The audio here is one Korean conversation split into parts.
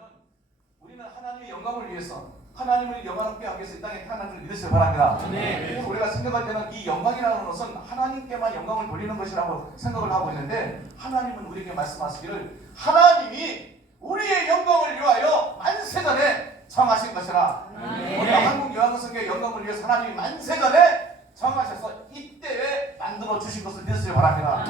뭐냐면은 우리는 하나님의 영광을 위해서 하나님을 영광롭게 하기 위해서 이 땅에 태어난 줄 믿으시기 바랍니다. 네. 우리가 생각할 때는 이 영광이라는 것은 하나님께만 영광을 돌리는 것이라고 생각을 하고 있는데 하나님은 우리에게 말씀하시기를 하나님이 우리의 영광을 위하여 만세전에 정하신 것이라. 우리가 한국 요한성교의 영광을 위해서 하나님이 만세전에 정하셔서 이때에 만들어 주신 것을 믿으시기 바랍니다.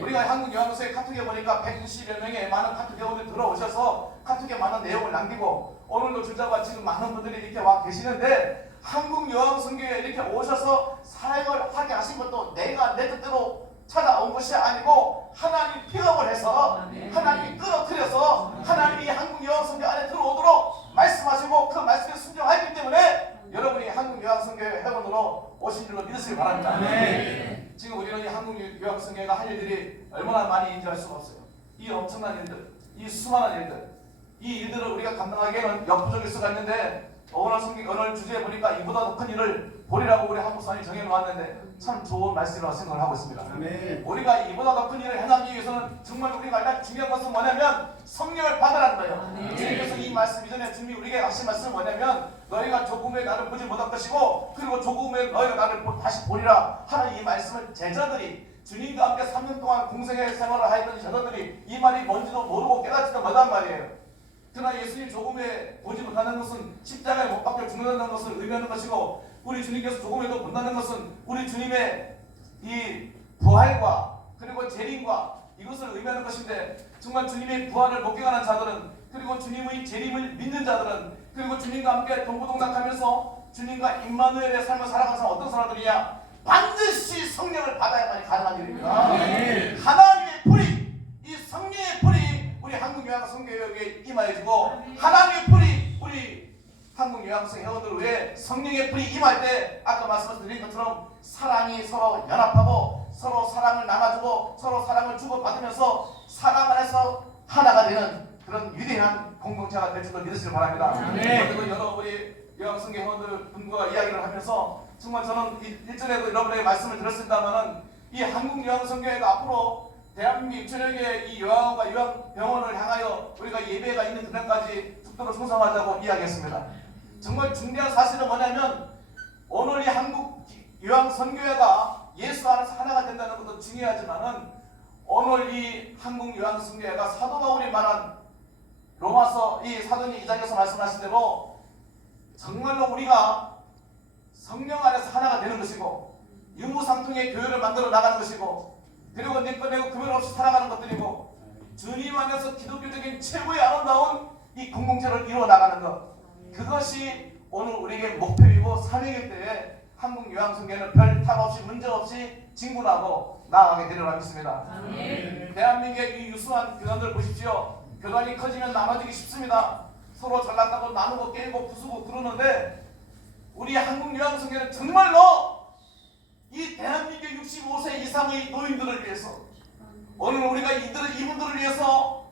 우리가 한국 요한성교회 카톡에 보니까 120여 명의 많은 카톡 회원들 들어오셔서 카톡에 많은 내용을 남기고 오늘도 주자와 지금 많은 분들이 이렇게 와 계시는데 한국 요한성교회에 이렇게 오셔서 사역을 하게 하신 것도 내가 내 뜻대로 찾아온 것이 아니고 하나님 픽업을 해서 하나님이 끌어들여서 하나님이 한국 요한성교 안에 들어오도록 말씀하시고 그 말씀에 순종하기 때문에 여러분이 한국 요한성교회 회원으로 오신 줄로 믿으시기 바랍니다. 지금 우리는 이 한국 요한성교회가 할 일들이 얼마나 많이 인지할 수가 없어요. 이 엄청난 일들, 이 수많은 일들, 이 일들을 우리가 감당하기에는 역부족일 수가 있는데 오늘 주제에 보니까 이보다 더 큰 일을 보리라고 우리 한국사님이 정해놓았는데 참 좋은 말씀이라고 생각을 하고 있습니다. 우리가 이보다 더 큰 일을 해나가기 위해서는 정말 우리가 가장 중요한 것은 뭐냐면 성령을 받으라는 거예요. 주님께서 이 말씀 이전에 주님이 우리에게 하신 말씀은 뭐냐면 너희가 조금 후에 나를 보지 못할 것이고 그리고 조금 후에 너희가 나를 다시 보리라 하는 이 말씀을 제자들이 주님과 함께 3년 동안 공생의 생활을 하였던 제자들이 이 말이 뭔지도 모르고 깨닫지도 못한 말이에요. 그러나 예수님 조금 후에 보지 못하는 것은 십자가에 못 박혀 죽는다는 것을 의미하는 것이고 우리 주님께서 조금 후에도 본다는 것은 우리 주님의 이 부활과 그리고 재림과 이것을 의미하는 것인데 정말 주님의 부활을 목격하는 자들은 그리고 주님의 재림을 믿는 자들은 그리고 주님과 함께 동고동락하면서 주님과 임마누엘의 삶을 살아가는 사람 어떤 사람들이냐 반드시 성령을 받아야만이 가능한 일입니다. 하나님의 불이 이 성령의 불이 우리 한국 요한성교회에 임하여지고 하나님의 불이 우리 한국 요한성 회원들 위해 성령의 불이 임할 때 아까 말씀드린 것처럼 사랑이 서로 연합하고 서로 사랑을 나눠주고 서로 사랑을 주고받으면서 사랑 안에서 하나가 되는 그런 위대한 공동체가 될 줄로 믿으시길 바랍니다. 그리고 여러 우리 요한성교 회원들 분과 이야기를 하면서 정말 저는 일전에도 여러분에게 말씀을 드렸습니다만은 이 한국 요한성교회가 앞으로 대한민국 6천여 개의 이 요한과 요한병원을 향하여 우리가 예배가 있는 그날까지 죽도록 충성하자고 이야기했습니다. 정말 중요한 사실은 뭐냐면 오늘 이 한국 요한선교회가 예수 안에서 하나가 된다는 것도 중요하지만은 오늘 이 한국 요한선교회가 사도 바울이 말한 로마서 이 사도행 2장에서 말씀하신 대로 정말로 우리가 성령 안에서 하나가 되는 것이고 유무상통의 교회를 만들어 나가는 것이고 그리고 내꺼내고 구별 없이 살아가는 것들이고 주님 안에서 기독교적인 최고의 아름다운 이 공동체를 이루어 나가는 것 그것이 오늘 우리에게 목표이고 사명일 때에 한국 요한성교회는 별 탈 없이 문제 없이 진군하고 나아가게 되리라 믿습니다. 대한민국의 이 유수한 교단들 보십시오. 교단이 커지면 나눠지기 쉽습니다. 서로 잘났다고 나누고 깨고 부수고 그러는데 우리 한국 요한성교회는 정말로 이 대한민국 65세 이상의 노인들을 위해서 오늘 우리가 이분들을 위해서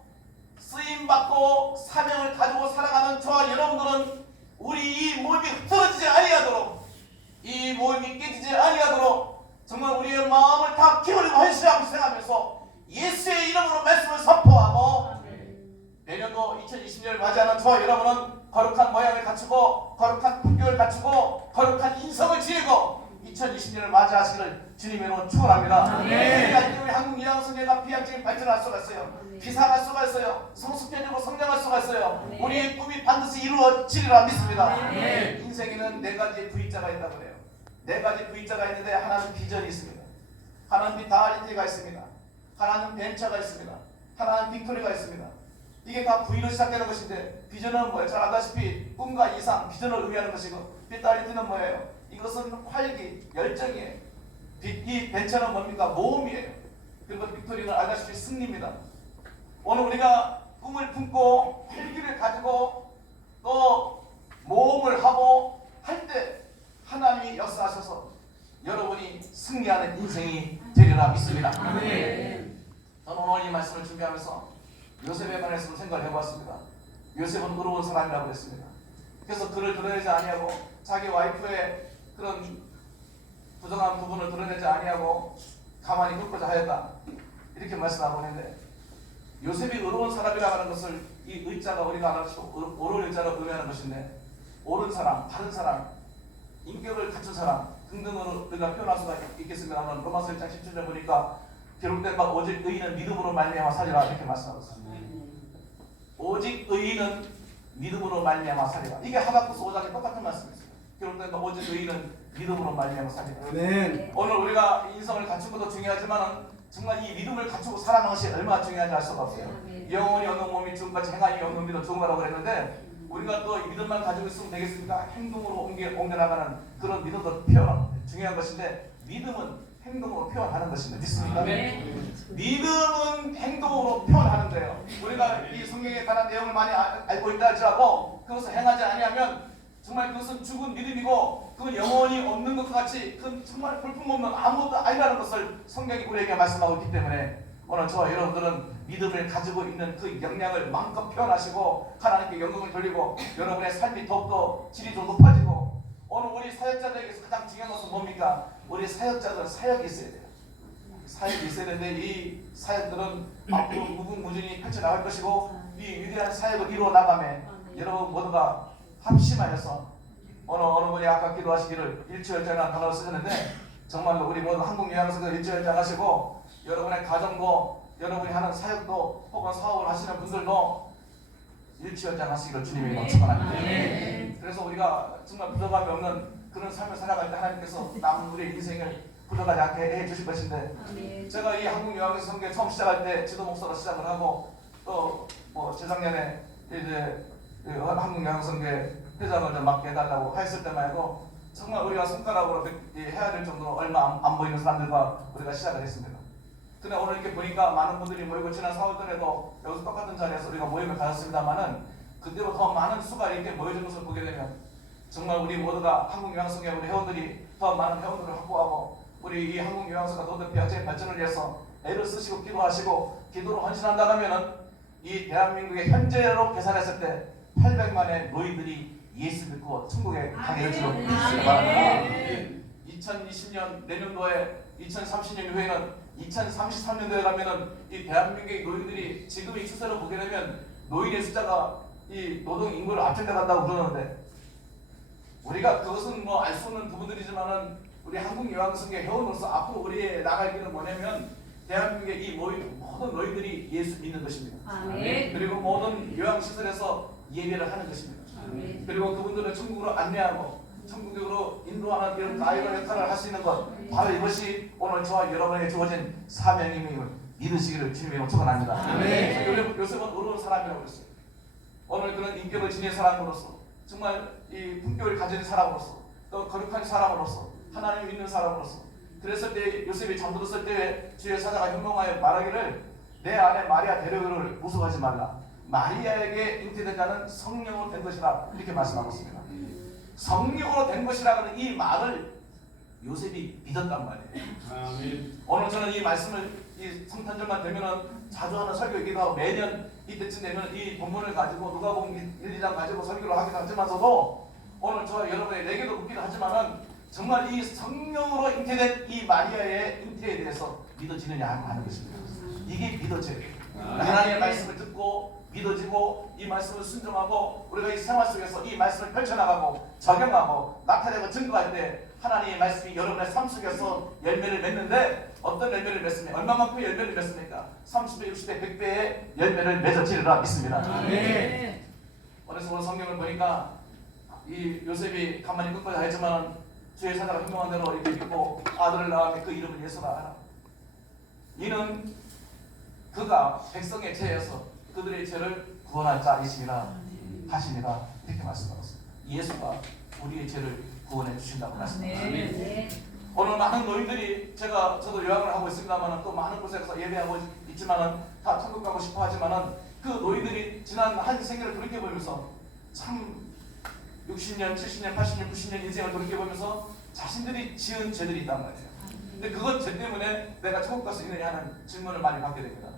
쓰임받고 사명을 가지고 살아가는 저와 여러분들은 우리 이 모임이 흐트러지지 아니하도록 이 모임이 깨지지 아니하도록 정말 우리의 마음을 다 기울이고 헌신하고 생각하면서 예수의 이름으로 말씀을 선포하고 내년도 2020년을 맞이하는 저와 여러분은 거룩한 모양을 갖추고 거룩한 품격을 갖추고 거룩한 인성을 지니고 2020년을 맞이하시기를 주님으로 축원합니다. 우리가 우리 한국 요한성교회가 비약적인 발전할 수가 있어요. 비상할 수가 있어요. 성숙해지고 성장할 수가 있어요. 우리의 꿈이 반드시 이루어지리라 믿습니다. 인생에는 네 가지 V자가 있다고 해요. 네 가지 V자가 있는데 하나는 비전이 있습니다. 하나는 비타리티가 있습니다. 하나는 벤처가 있습니다. 하나는 빅토리가 있습니다. 이게 다 V로 시작되는 것인데 비전은 뭐예요? 잘 아다시피 꿈과 이상, 비전을 의미하는 것이고 비타리티는 뭐예요? 이것은 활기, 열정이에요. 이 벤처는 뭡니까? 모험이에요. 그리고 빅토리는 알다시피 승리입니다. 오늘 우리가 꿈을 품고 활기를 가지고 또 모험을 하고 할 때 하나님이 역사하셔서 여러분이 승리하는 인생이 되리라 믿습니다. 저는 오늘 이 말씀을 준비하면서 요셉에 관해서 생각을 해보았습니다. 요셉은 의로운 사람이라고 했습니다. 그래서 그를 드러내지 아니하고 자기 와이프의 그런 부정한 부분을 드러내지 아니하고 가만히 끄고자 하였다 이렇게 말씀하고 있는데 요셉이 의로운 사람이라고 하는 것을 이 의자가 우리가 알아서 옳은 의자로 의미하는 것인데, 옳은 사람, 바른 사람, 인격을 갖춘 사람 등등으로 우리가 표현할 수가 있겠습니다만, 로마서 1장 17절 보니까 기록된 바 오직 의인은 믿음으로 말미암아 살리라 이렇게 말씀하고 있습니다. 오직 의인은 믿음으로 말미암아 살리라. 이게 하박국서 5장에 똑같은 말씀이었어요. 기록된 바 오직 의인은 믿음으로 말미암아 살리라. 오늘 우리가 인성을 갖춘 것도 중요하지만 정말 이 믿음을 갖추고 살아가는 것이 얼마나 중요한지 알 수가 없어요. 영원히 얻는 몸이 죽음같이 행하니 얻는 믿음 좋은 거라고 그랬는데, 우리가 또 이 믿음만 가지고 있으면 되겠습니까? 행동으로 옮겨나가는 그런 믿음도 중요한 것인데, 믿음은 행동으로 표현하는 것입니다. 믿습니까? 믿음은 행동으로 표현하는데요. 우리가 이 성경에 관한 내용을 많이 알고 있다 할지라도 그것을 행하지 아니하면 정말 그것은 죽은 믿음이고, 그건 영원히 없는 것과 같이 그건 정말 볼품없는 아무것도 아니라는 것을 성경이 우리에게 말씀하고 있기 때문에, 오늘 저와 여러분들은 믿음을 가지고 있는 그 역량을 마음껏 표현하시고 하나님께 영광을 돌리고 여러분의 삶이 더욱더 질이 좀 높아지고, 오늘 우리 사역자들에게서 가장 중요한 것은 뭡니까? 우리 사역자들은 사역이 있어야 돼요. 사역이 있어야 되는데, 이 사역들은 앞으로 무궁무진히 펼쳐나갈 것이고, 이 위대한 사역을 이루어 나가며 여러분 모두가 합심하여서, 어느 분이 아까 기도하시기를 일취월장이라는 단어를 쓰셨는데, 정말로 우리 모두 한국요양서도 일취월장 하시고, 여러분의 가정도, 여러분이 하는 사역도, 혹은 사업을 하시는 분들도 일취월장 하시기를 주님이 축원합니다. 그래서 우리가 정말 부족함이 없는 그런 삶을 살아갈 때 하나님께서 남은 우리의 인생을 부족하지 않게 해주실 것인데, 제가 이 한국요양서 선교 처음 시작할 때 지도 목사로 시작을 하고, 또 재작년에 이제 한국요양선교 회장을 좀 맡게 해달라고 했을 때만 해도 정말 우리가 손가락으로 해야 될 정도로 얼마 안 보이는 사람들과 우리가 시작을 했습니다. 근데 오늘 이렇게 보니까 많은 분들이 모이고, 지난 4월달에도 여기서 똑같은 자리에서 우리가 모임을 가졌습니다만은, 그때로 더 많은 수가 이렇게 모여진 것을 보게 되면 정말 우리 모두가 한국요양선교 우리 회원들이 더 많은 회원들을 확보하고, 우리 이 한국요양서가 더더 발전을 위해서 애를 쓰시고 기도하시고 기도로 헌신한다 하면은, 이 대한민국의 현재로 계산했을 때 800만의 노인들이 예수 믿고 천국에 가게 될 줄로 믿습니다. 2020년 내년도에 2030년 이후에는 2033년도에 가면은 이 대한민국의 노인들이 지금 이 추세로 보게 되면 노인의 숫자가 이 노동 인구를 앞질러 간다고 그러는데, 우리가 그것은 뭐 알 수 없는 부분들이지만은 우리 한국요양선교 회원으로서 앞으로 우리의 나갈 길은 뭐냐면, 대한민국의 이 모든 노인들이 예수 믿는 것입니다. 그리고 모든 요양시설에서 예배를 하는 것입니다. 그리고 그분들을 천국으로 안내하고 천국으로 인도하는 이런 가이드 역할을 할 수 있는 것, 바로 이것이 오늘 저와 여러분에게 주어진 사명임을 믿으시기를 주님의 축원합니다. 요셉은 어려운 사람이라고 했어요. 오늘 그런 인격을 지닌 사람으로서, 정말 이 품격을 가진 사람으로서, 또 거룩한 사람으로서, 하나님을 믿는 사람으로서, 그랬을 때 요셉이 잠들었을 때 주의 사자가 현몽하여 말하기를, 내 아내 마리아 데려오기를 무서워하지 말라. 마리아에게 잉태된 자는 성령으로 된 것이라 이렇게 말씀하고 있습니다. 성령으로 된 것이라는 이 말을 요셉이 믿었단 말이에요. 오늘 저는 이 말씀을 이 성탄절만 되면은 자주 하는 설교이기도 하고, 매년 이때쯤 되면 이 본문을 가지고 누가복음 1, 2장 가지고 설교를 하기도 하지만서도, 오늘 저와 여러분의 내게도 묻기도 하지만은 정말 이 성령으로 잉태된 이 마리아의 잉태에 대해서 믿어지느냐 하는 것입니다. 이게 믿어져요. 하나님의 말씀을 듣고 믿어지고, 이 말씀을 순종하고, 우리가 이 생활 속에서 이 말씀을 펼쳐나가고 적용하고 나타내고 증거할 때 하나님의 말씀이 여러분의 삶 속에서 열매를 맺는데, 어떤 열매를 맺습니까? 얼마만큼 열매를 맺습니까? 30배, 60배, 100배의 열매를 맺어지리라 믿습니다. 그래서 오늘 성경을 보니까 이 요셉이 가만히 끝까지 하지만 주의 사자가 현명한 대로 이렇게 믿고 아들을 낳으며 그 이름을 예수라 하라. 이는 그가 백성의 죄에서 그들의 죄를 구원할 자이시니라 하시니라 이렇게 말씀하셨습니다. 예수가 우리의 죄를 구원해 주신다고 말씀하셨습니다. 오늘 많은 노인들이, 저도 요양을 하고 있습니다만 또 많은 곳에서 예배하고 있지만은 다 천국 가고 싶어 하지만은, 그 노인들이 지난 한 생애를 돌이켜보면서 참 60년, 70년, 80년, 90년 인생을 돌이켜보면서 자신들이 지은 죄들이 있단 말이에요. 근데 그것 죄 때문에 내가 천국 갈 수 있느냐 하는 질문을 많이 받게 됩니다.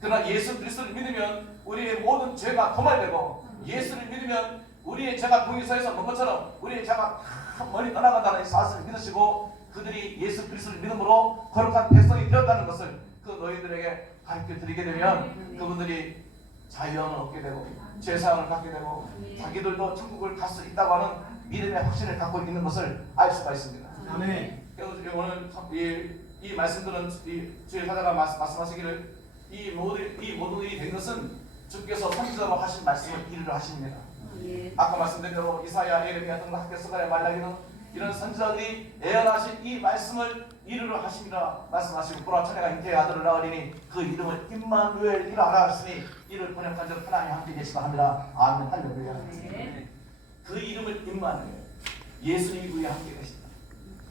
그러나 예수 그리스도를 믿으면 우리의 모든 죄가 도말되고, 예수를 믿으면 우리의 죄가 동의서에서 본 것처럼 우리의 죄가 다 멀리 떠나간다는 이 사실을 믿으시고, 그들이 예수 그리스도를 믿음으로 거룩한 백성이 되었다는 것을 그 너희들에게 가르쳐 드리게 되면, 그분들이 자유함을 얻게 되고 죄사함을 받게 되고 자기들도 천국을 갈 수 있다고 하는 믿음의 확신을 갖고 있는 것을 알 수가 있습니다. 아멘. 그래서 오늘 이 말씀들은 주의 사자가 말씀하시기를 이 모든 일이 된 것은 주께서 선지자로 하신 말씀을 이루려 하십니다. 아까 말씀드린 대로 이사야, 예레미야 등 학개서가의 말라기는 이런 선지자들이 예언하신 이 말씀을 이루려 하십니다. 말씀하시고 보라 천해가 잉태의 아들을 낳으리니 그 이름을 임마누엘이라 하라 하시니 이를 번역한 적 하나님 함께 계시다 합니다. 아멘. 할렐루야. 그 이름을 임마누엘, 예수님이 우리와 함께 계신다.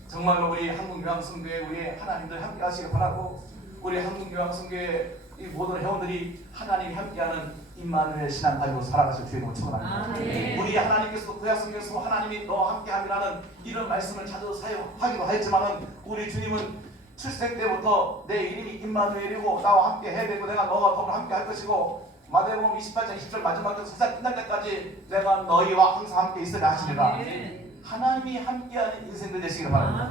정말로 우리 한국유황성교회 우리 하나님들 함께 하시길 바라고 우리 한국유황성교회 이 모든 회원들이 하나님이 함께하는 임마누엘 신앙 가지고 살아가실 주의 이름을 축원합니다. 우리 하나님께서도 구약성경에서 하나님이 너와 함께함이라는 이런 말씀을 자주 사용하기도 하였지만은 우리 주님은 출생 때부터 내 이름이 임마누엘이고 나와 함께 해야 되고 내가 너와 더불어 함께 할 것이고 마태복음 28장 20절 마지막에 세상 끝날 때까지 내가 너희와 항상 함께 있으라 하시리라. 하나님이 함께하는 인생들 되시길 바랍니다.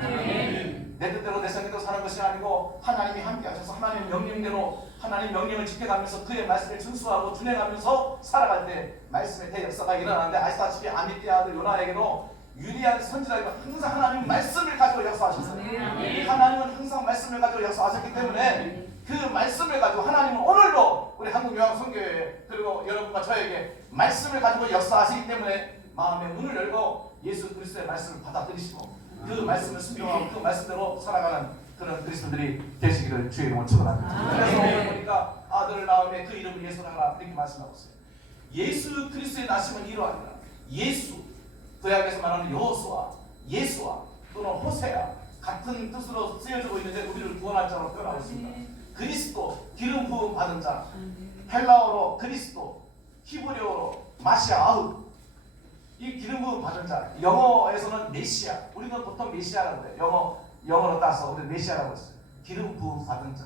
내 뜻대로 내 생각대로 사는 것이 아니고 하나님이 함께 하셔서 하나님 명령대로 하나님 명령을 지켜가면서 그의 말씀을 준수하고 준행하면서 살아갈 때 말씀의 대역사가 일어나는데 아시다시피 아미떼의 아들 요나에게도 유리한 선지자가 항상 하나님 말씀을 가지고 역사하셨어요. 하나님은 항상 말씀을 가지고 역사하셨기 때문에 그 말씀을 가지고 하나님은 오늘도 우리 한국유황선교회 그리고 여러분과 저에게 말씀을 가지고 역사하시기 때문에 마음의 문을 열고 예수 그리스도의 말씀을 받아들이시고 그 말씀을 순종하고 그 말씀대로 살아가는 그런 그리스도들이 되시기를 주의 이름으로 축원합니다. 그래서 오늘 보니까 아들을 낳음에 그 이름을 예수라 하라 이렇게 말씀하고 있어요. 예수 그리스도의 나심은 이러합니다. 예수, 구약에서 말하는 여호수아, 예수아 또는 호세아 같은 뜻으로 쓰여지고 있는데 우리를 구원할 자로 표현하고 있습니다. 그리스도, 기름 부음 받은 자, 헬라어로 그리스도, 히브리어로 마시아흐 이 기름 부음 받은 자, 영어에서는 메시아, 우리는 보통 메시아라고 해요. 영어로 따서 우리는 메시아라고 했어요. 기름 부음 받은 자.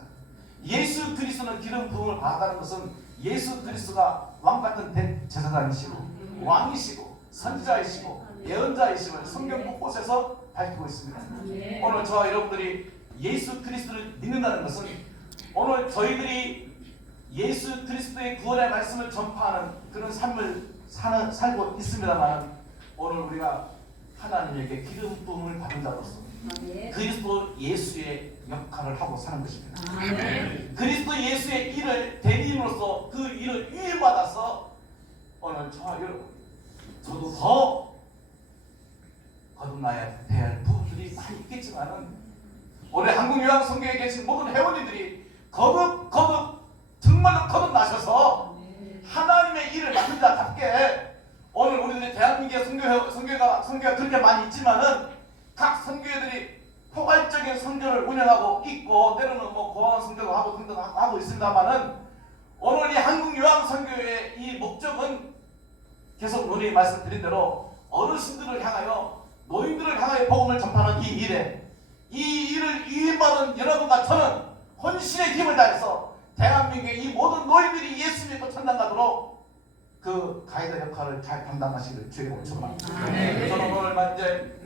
예수 그리스도는 기름 부음을 받았다는 것은 예수 그리스도가 왕 같은 대제사장이시고 왕이시고 선지자이시고 예언자이심을 성경 곳곳에서 밝히고 있습니다. 오늘 저와 여러분들이 예수 그리스도를 믿는다는 것은 오늘 저희들이 예수 그리스도의 구원의 말씀을 전파하는 그런 삶을 살고 있습니다만 오늘 우리가 하나님에게 기름 부음을 받은 자로서 그리스도 예수의 역할을 하고 사는 것입니다. 그리스도 예수의 일을 대리인으로서 그 일을 위임받아서 오늘 저와 여러분 저도 더 거듭나야 될 부분들이 많이 있겠지만은 올해 한국유황선교회에 계신 모든 회원님들이 거듭 정말로 거듭나셔서 하나님의 일을 맡은 자답게 오늘 우리들이 대한민국의 선교가 그렇게 많이 있지만은 각 선교회들이 포괄적인 선교를 운영하고 있고 때로는 고아원 선교도 하고 등등 하고 있습니다만은 오늘 이 한국유황선교회의 이 목적은 계속 논의 말씀드린 대로 어르신들을 향하여 노인들을 향하여 복음을 전파하는 이 일을 위임받은 여러분과 저는 혼신의 힘을 다해서 대한민국의 이 모든 노인들이 예수 믿고 천당 가도록 그 가이드 역할을 잘 감당하시기를 주의 축원합니다. 저는 오늘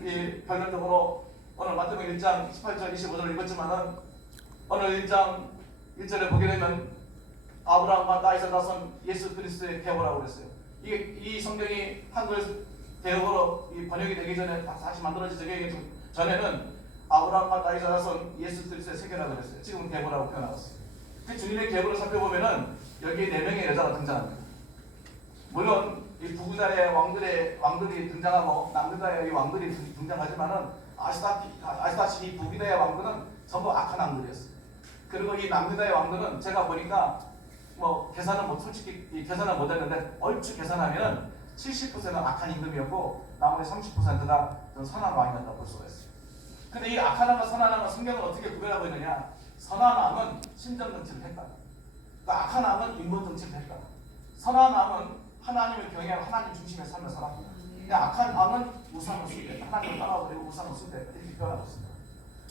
이제 결론적으로 오늘 마태복음 1장 18절 25절을 읽었지만은 오늘 1장 1절에 보게 되면 아브라함과 다윗을 다선 예수 그리스도의 계보라고 그랬어요. 이 성경이 한글 대역으로 번역이 되기 전에 다시 만들어지기 전에는 아브라함과 다윗을 다선 예수 그리스도의 세계라고 그랬어요. 지금은 계보라고 표현하고 있어요. 그 주님의 계보를 살펴보면은 여기에 4명의 여자가 등장합니다. 물론 이 북유다의 왕들이 등장하고 남유다의 왕들이 등장하지만은 아시다시피 북유다의 왕들은 전부 악한 왕들이었어요. 그리고 이 남유다의 왕들은 제가 보니까 계산은 솔직히 계산은 못했는데 얼추 계산하면은 70%는 악한 임금이었고 나머지 30%가 좀 선한 왕이었다고 볼 수가 있어요. 근데 이 악한 왕과 선한 왕은 성경은 어떻게 구별하고 있느냐? 선한 왕은 신정 정치를 했다. 그러니까 악한 왕은 인본 정치를 했다. 선한 왕은 하나님을 경외하고 하나님 중심의 삶을 살았다. 근데 악한 왕은 우상을 숭배, 하나님을 따라버리고 우상을 숭배했다. 이렇게 표현하고 있습니다.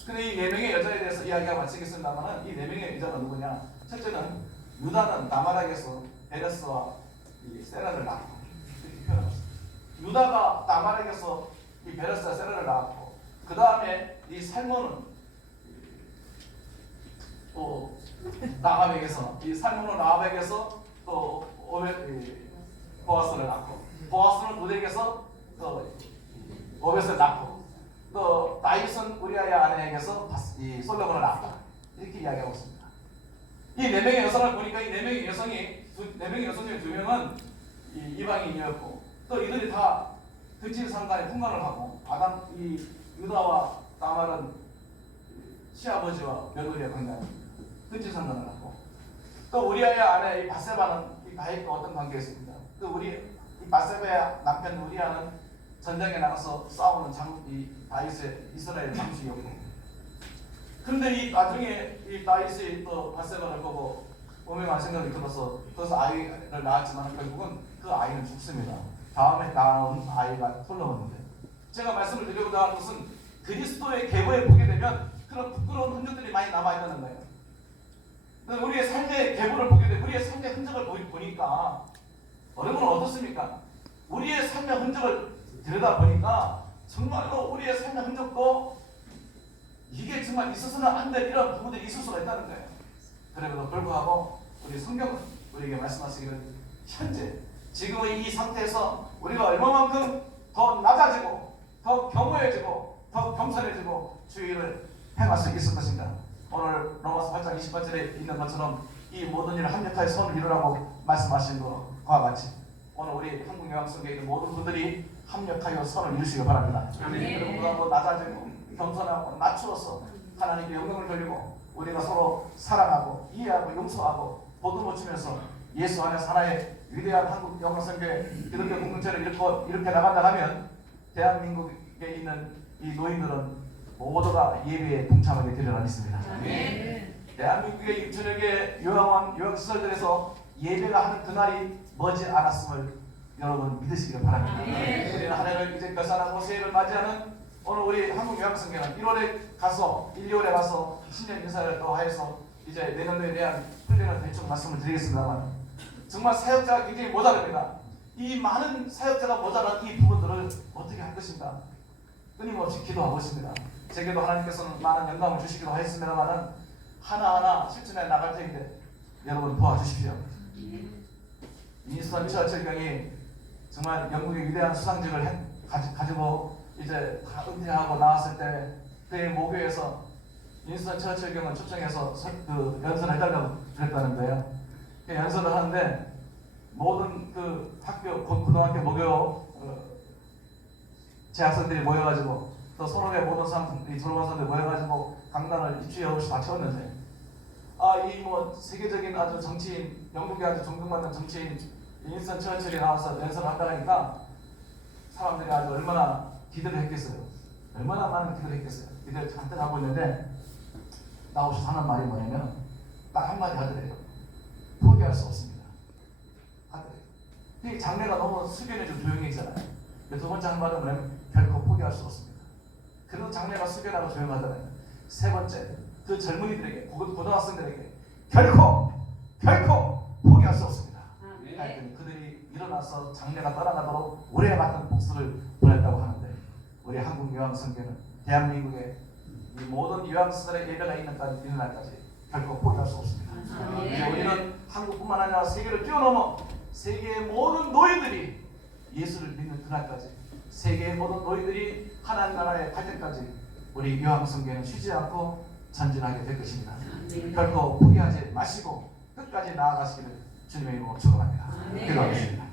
근데 이 4명의 여자에 대해서 이야기가 마치겠습니다만 이 4명의 여자가 누구냐? 첫째는 유다는 나마락에서 베레스와 세라를 낳았고 이렇게 표현하고 있습니다. 유다가 나마락에서 이 베레스와 세라를 낳았고 그 다음에 이 살몬은 또 나갑에게서 또 보아스를 낳고, 보아스는 루덱에서 또 오벳을 낳고, 또 다윗은 우리아의 아내에게서 이 솔로몬을 낳았다. 이렇게 이야기하고 있습니다. 이 네 명의 여성을 보니까 이 네 명의 여성 중에 두 명은 이방인이었고, 또 이들이 다 근친 상간에 풍간을 하고, 이 유다와 다말은 시아버지와 며느리와 건강합니다. 근친 상간을 하고, 또 우리아의 아내 이 바세바는 이 다윗과 어떤 관계였습니다. 또 이 바세바의 남편 우리아는 전쟁에 나가서 싸우는 이 다윗의 이스라엘 장수였고, 그런데 이 나중에 이 다윗이 또 바세바를 보고 오명한 생각이 들어서 거기서 아이를 낳았지만 결국은 그 아이는 죽습니다. 다음에 낳은 아이가 솔로몬인데, 제가 말씀을 드리고자 하는 것은 그리스도의 계보에 보게 되면 그런 부끄러운 흔적들이 많이 남아있다는 거예요. 우리의 삶의 계보를 보게 되면 우리의 삶의 흔적을 보니까 여러분은 어떻습니까? 우리의 삶의 흔적을 들여다보니까 정말로 우리의 삶의 흔적도 이게 정말 있어서는 안 될 이런 부분들이 있을 수가 있다는 거예요. 그럼에도 불구하고 우리 성경은 우리에게 말씀하시기를 현재 지금의 이 상태에서 우리가 얼마만큼 더 낮아지고 더 겸허해지고 더 겸손해지고 주의 일을 행할 수 있을 것인가. 오늘 로마서 8장 28절에 있는 것처럼 이 모든 일을 합력하여 선을 이루라고 말씀하신 것과 같이 오늘 우리 한국여왕성교회 있는 모든 분들이 합력하여 선을 이루시기 바랍니다. 그리고 더 낮아지고 겸손하고 낮추어서 하나님께 영광을 돌리고 우리가 서로 사랑하고 이해하고 용서하고 보듬어 주면서 예수 안에서 하나의 위대한 한국여왕성교회 기독교 공동체를 이렇게 나간다 하면 대한민국에 있는 이 노인들은 모두가 예배에 동참하게 되리라 믿습니다. 대한민국의 저녁에 요양시설들에서 예배가 하는 그날이 머지 않았음을 여러분 믿으시길 바랍니다. 우리는 한 해를 이제 결산하고 새해를 맞이하는 오늘 우리 한국요양성교회는 1월에 가서 1, 2월에 가서 신년 인사를 또 하여서 이제 내년도에 대한 훈련을 대충 말씀을 드리겠습니다만 정말 사역자가 굉장히 모자랍니다. 이 많은 사역자가 모자란 이 부분들을 어떻게 할 것인가 끊임없이 기도하고 있습니다. 제게도 하나님께서는 많은 영감을 주시기도 하였습니다만 하나하나 실천해 나갈 터인데 여러분 도와주십시오. 윈스턴 처칠경이 정말 영국의 위대한 수상직을 가지고 이제 다 은퇴하고 나왔을 때 그의 모교에서 윈스턴 처칠경을 초청해서 그 연설을 해달라고 그랬다는 거예요. 그 연설을 하는데 모든 그 학교 고등학교 모교 재학생들이 모여가지고 또 선후배 모든 사람들이 졸업한 사람들이 모여가지고 강단을 입주에 없이 다 채웠는데 이 뭐 세계적인 아주 정치인 영국의 아주 존경받는 정치인 윈스턴 처칠이 나와서 연설을 한다니까 사람들이 아주 얼마나 기대를 했겠어요. 얼마나 많은 기대를 했겠어요. 기대를 잔뜩 하고 있는데 나오셔서 하는 말이 뭐냐면 딱 한마디 하더래요. 포기할 수 없습니다. 하더래요. 이 장례가 너무 수변이 좀 조용해지잖아요. 두 번째 한마디는 뭐냐면 결코 포기할 수 없습니다. 그래도 장례가 수변하고 조용하잖아요. 세 번째 그 젊은이들에게 고등학생들에게 결코 포기할 수 없습니다. 그들이 일어나서 장례가 떠나가도록 우리와 같은 복수를 보냈다고 하는데 우리 한국요양성교회는 대한민국의 이 모든 요양시설의 예배가 있는 날까지 결코 포기할 수 없습니다. 우리는 한국뿐만 아니라 세계를 뛰어넘어 세계의 모든 노예들이 예수를 믿는 그날까지 세계의 모든 노예들이 하나님 나라에 갈 때까지 우리 요양성교회는 쉬지 않고 전진하게 될 것입니다. 결코 포기하지 마시고 끝까지 나아가시기를 주님의 이름으로 축원합니다. 기도하겠습니다.